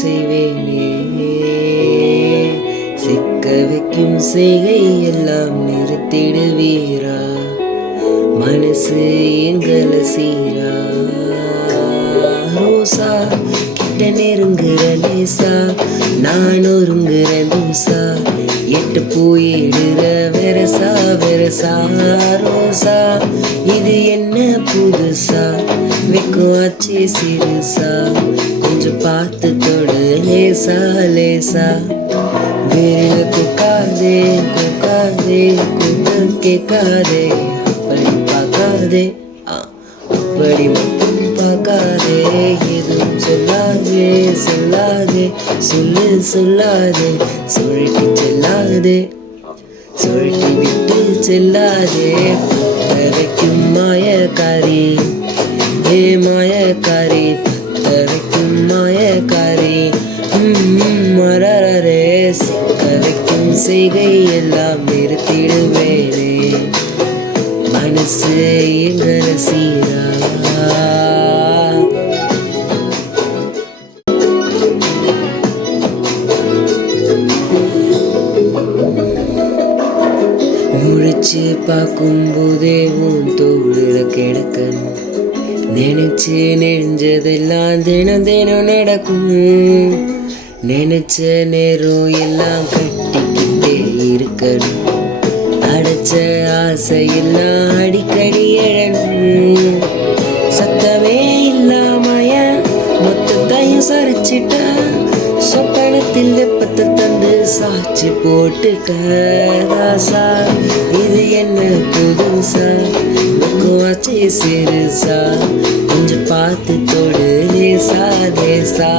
செய்வேனே, சிக்க வைக்கும் செய்கை எல்லாம் நிறுத்திடுவீரா, மனசு எங்கள சீரா. ரோசா கிட்ட நெருங்குற லேசா, நான் ஒருங்குற தூசா, எட்டு போயிடுற வெரசா வெரசா. ரோசா இது என்ன புதுசா, வெக்கம் ஆச்சு சிறுசா, கொஞ்சம் பார்த்து தொடு லேசா லேசா. வேறு குக்காதே குக்காதே குக்கு கேட்காதே, அப்படி பார்க்காதே அப்படி மட்டும் பார்க்காதே. எதுவும் சொல்லாதே சொல்லாதே, சொல்லு சொல்லாதே, சுழட்டி செல்லாதே சுழட்டி விட்டு செல்லாதே. வைக்கும் மாயக்காரி ஏ மாயக்காரி, வைக்கும் மாயக்காரி. மரரே சிக்க வைக்கும் செய்கை எல்லாம் நிறுத்திடுவேனே, மனசு எங்கள சீரா. முழிச்சு பார்க்கும் போதே உன் தோளுல கிடக்கணும், நினைச்சு நெஞ்சதெல்லாம் தினம் தினம் நடக்கும். நினைச்ச நேரம் எல்லாம் கட்டிக்கிட்டே இருக்கணும், அடைச்ச ஆசையெல்லாம் அடிக்கடி எழணும். சத்தமே இல்லாமய மொத்தத்தையும் சரிச்சிட்ட, சொப்பனத்தில் வெப்பத்தை தந்து சாட்சி போட்டுட்ட. ராசா இது என்ன புதுசா, வெக்குவாச்சி சிறுசா, கொஞ்சம் பார்த்து தொடு லேசா லேசா.